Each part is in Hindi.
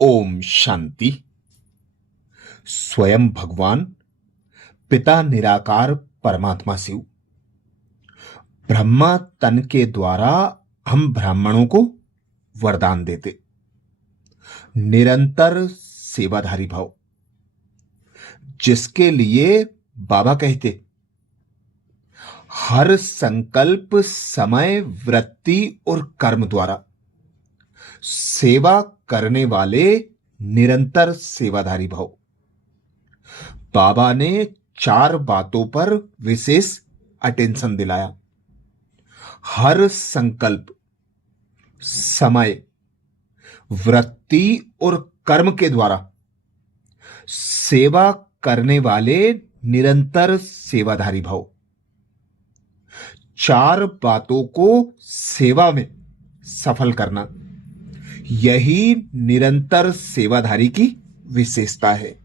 ओम शांति। स्वयं भगवान पिता निराकार परमात्मा शिव ब्रह्मा तन के द्वारा हम ब्राह्मणों को वरदान देते। निरंतर सेवाधारी भाव, जिसके लिए बाबा कहते हर संकल्प, समय, वृत्ति और कर्म द्वारा सेवा करने वाले निरंतर सेवाधारी भाव। बाबा ने 4 बातों पर विशेष अटेंशन दिलाया। हर संकल्प, समय, वृत्ति और कर्म के द्वारा सेवा करने वाले निरंतर सेवाधारी भाव। 4 बातों को सेवा में सफल करना, यही निरंतर सेवाधारी की विशेषता है।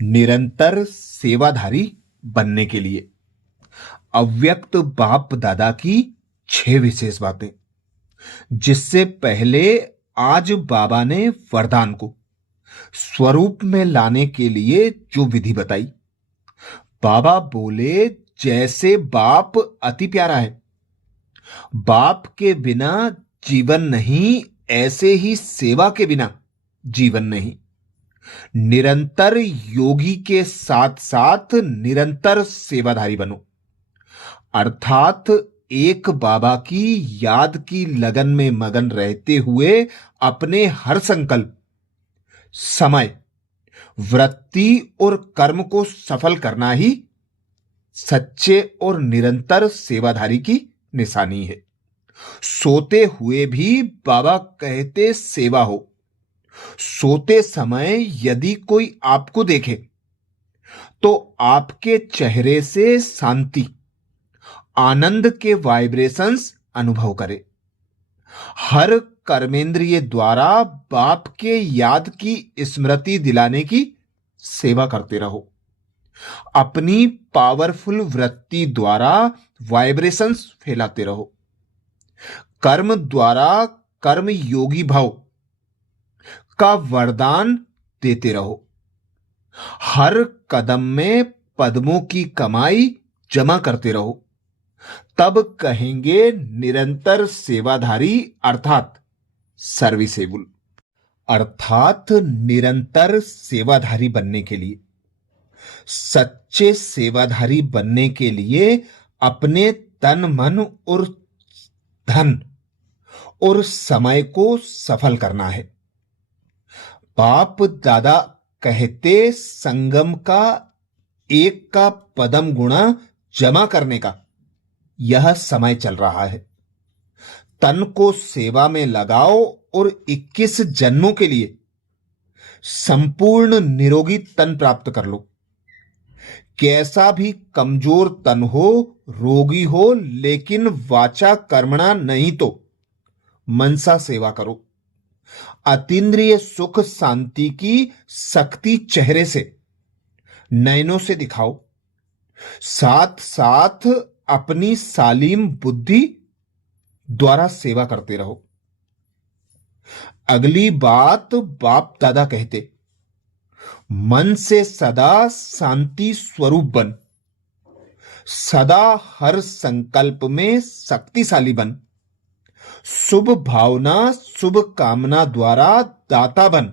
निरंतर सेवाधारी बनने के लिए अव्यक्त बाप दादा की 6 विशेष बातें, जिससे पहले आज बाबा ने वरदान को स्वरूप में लाने के लिए जो विधि बताई। बाबा बोले, जैसे बाप अति प्यारा है, बाप के बिना जीवन नहीं, ऐसे ही सेवा के बिना जीवन नहीं। निरंतर योगी के साथ साथ निरंतर सेवाधारी बनो, अर्थात एक बाबा की याद की लगन में मगन रहते हुए अपने हर संकल्प, समय, वृत्ति और कर्म को सफल करना ही सच्चे और निरंतर सेवाधारी की निशानी है। सोते हुए भी बाबा कहते सेवा हो। सोते समय यदि कोई आपको देखे तो आपके चेहरे से शांति, आनंद के वाइब्रेशंस अनुभव करे। हर कर्मेंद्रिय द्वारा बाप के याद की स्मृति दिलाने की सेवा करते रहो। अपनी पावरफुल वृत्ति द्वारा वाइब्रेशंस फैलाते रहो। कर्म द्वारा कर्म योगी भाव का वरदान देते रहो। हर कदम में पद्मों की कमाई जमा करते रहो, तब कहेंगे निरंतर सेवाधारी, अर्थात सर्विसेबल। अर्थात निरंतर सेवाधारी बनने के लिए, सच्चे सेवाधारी बनने के लिए अपने तन, मन और धन और समय को सफल करना है। बाप दादा कहते संगम का एक का पदम गुणा जमा करने का यह समय चल रहा है। तन को सेवा में लगाओ और 21 जन्मों के लिए संपूर्ण निरोगी तन प्राप्त कर लो। कैसा भी कमजोर तन हो, रोगी हो, लेकिन वाचा कर्मणा नहीं तो मनसा सेवा करो। अतीन्द्रिय सुख शांति की शक्ति चेहरे से, नयनों से दिखाओ। साथ साथ अपनी सालीम बुद्धि द्वारा सेवा करते रहो। अगली बात बाप दादा कहते, मन से सदा शांति स्वरूप बन। सदा हर संकल्प में शक्तिशाली बन। शुभ भावना, शुभ कामना द्वारा दाता बन।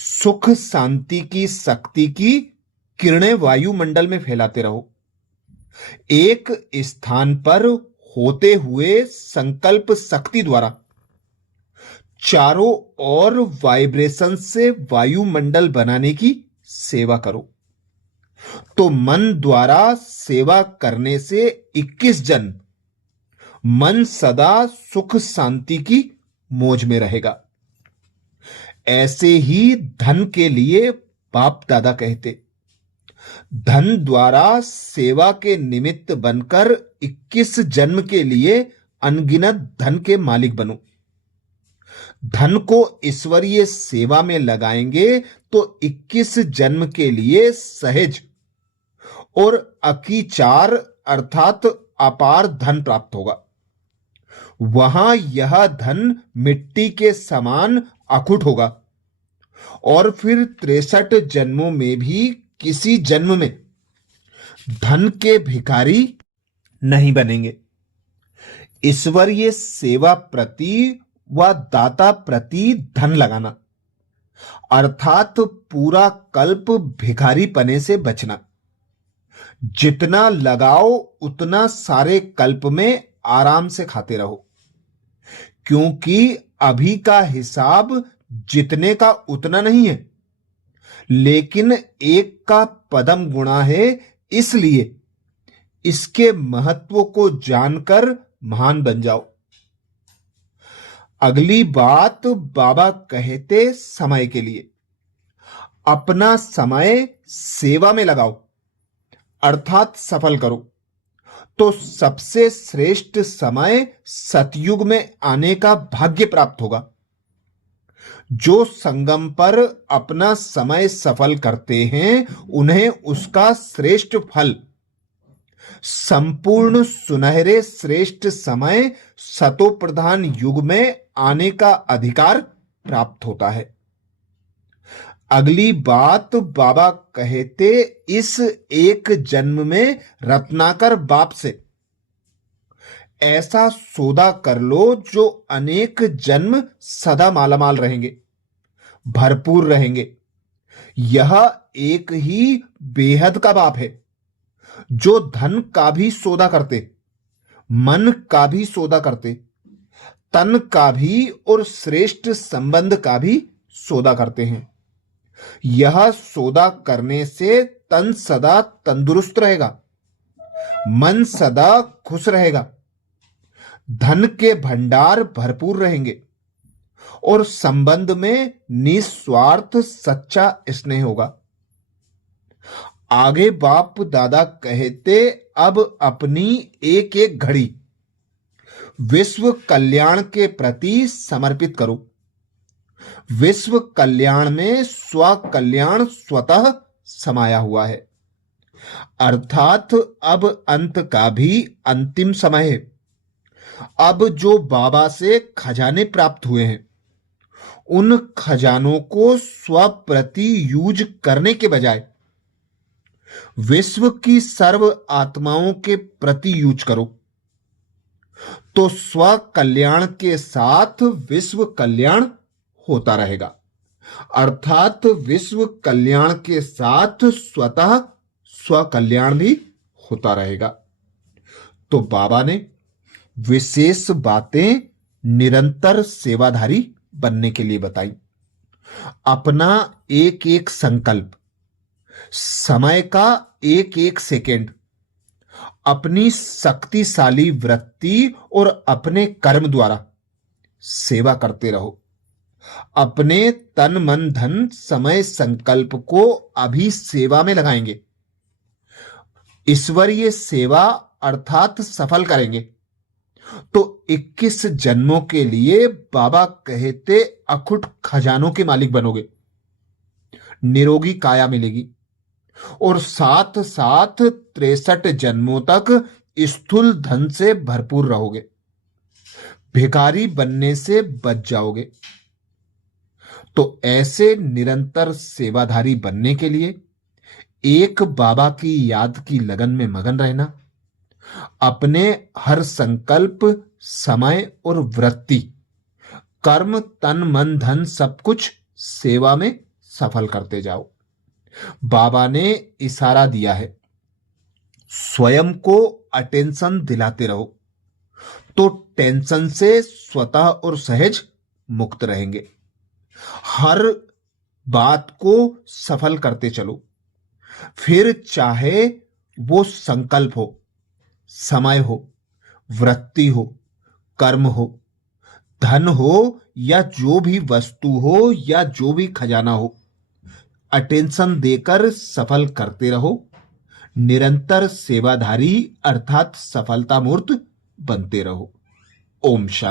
सुख शांति की शक्ति की किरणें वायुमंडल में फैलाते रहो। एक स्थान पर होते हुए संकल्प शक्ति द्वारा चारों ओर वाइब्रेशन से वायुमंडल बनाने की सेवा करो। तो मन द्वारा सेवा करने से 21 जन्म मन सदा सुख शांति की मौज में रहेगा। ऐसे ही धन के लिए बाप दादा कहते, धन द्वारा सेवा के निमित्त बनकर 21 जन्म के लिए अनगिनत धन के मालिक बनो। धन को ईश्वरीय सेवा में लगाएंगे तो 21 जन्म के लिए सहज और अकीचार अर्थात अपार धन प्राप्त होगा। वहां यह धन मिट्टी के समान अखुट होगा और फिर 63 जन्मों में भी किसी जन्म में धन के भिखारी नहीं बनेंगे। ईश्वरीय सेवा प्रति व दाता प्रति धन लगाना अर्थात पूरा कल्प भिखारी पने से बचना। जितना लगाओ उतना सारे कल्प में आराम से खाते रहो, क्योंकि अभी का हिसाब जितने का उतना नहीं है, लेकिन एक का पदम गुणा है, इसलिए इसके महत्व को जानकर महान बन जाओ। अगली बात बाबा कहते समय के लिए, अपना समय सेवा में लगाओ अर्थात सफल करो। तो सबसे श्रेष्ठ समय सतयुग में आने का भाग्य प्राप्त होगा। जो संगम पर अपना समय सफल करते हैं उन्हें उसका श्रेष्ठ फल, संपूर्ण सुनहरे श्रेष्ठ समय सतो प्रधान युग में आने का अधिकार प्राप्त होता है। अगली बात बाबा कहते, इस एक जन्म में रत्नाकर बाप से ऐसा सौदा कर लो जो अनेक जन्म सदा मालामाल रहेंगे, भरपूर रहेंगे। यह एक ही बेहद का बाप है जो धन का भी सौदा करते, मन का भी सौदा करते, तन का भी और श्रेष्ठ संबंध का भी सौदा करते हैं। यह सौदा करने से तन सदा तंदुरुस्त रहेगा, मन सदा खुश रहेगा, धन के भंडार भरपूर रहेंगे और संबंध में निस्वार्थ सच्चा स्नेह होगा। आगे बाप दादा कहते, अब अपनी एक एक घड़ी विश्व कल्याण के प्रति समर्पित करो। विश्व कल्याण में स्व कल्याण स्वतः समाया हुआ है, अर्थात अब अंत का भी अंतिम समय है। अब जो बाबा से खजाने प्राप्त हुए हैं, उन खजानों को स्व प्रति यूज करने के बजाय विश्व की सर्व आत्माओं के प्रति यूज करो, तो स्व कल्याण के साथ विश्व कल्याण होता रहेगा। अर्थात विश्व कल्याण के साथ स्वतः स्व कल्याण भी होता रहेगा। तो बाबा ने विशेष बातें निरंतर सेवाधारी बनने के लिए बताई। अपना एक एक संकल्प, समय का एक एक सेकेंड, अपनी शक्तिशाली वृत्ति और अपने कर्म द्वारा सेवा करते रहो। अपने तन मन धन समय संकल्प को अभी सेवा में लगाएंगे, ईश्वरीय सेवा अर्थात सफल करेंगे, तो 21 जन्मों के लिए बाबा कहते अखुट खजानों के मालिक बनोगे, निरोगी काया मिलेगी और साथ साथ 63 जन्मों तक स्थूल धन से भरपूर रहोगे, भिखारी बनने से बच जाओगे। तो ऐसे निरंतर सेवाधारी बनने के लिए एक बाबा की याद की लगन में मगन रहना, अपने हर संकल्प, समय और वृत्ति, कर्म, तन मन धन सब कुछ सेवा में सफल करते जाओ। बाबा ने इशारा दिया है, स्वयं को अटेंशन दिलाते रहो, तो टेंशन से स्वतः और सहज मुक्त रहेंगे। हर बात को सफल करते चलो, फिर चाहे वो संकल्प हो, समय हो, वृत्ति हो, कर्म हो, धन हो या जो भी वस्तु हो या जो भी खजाना हो, अटेंशन देकर सफल करते रहो। निरंतर सेवाधारी अर्थात सफलता मूर्त बनते रहो। ओम शांति।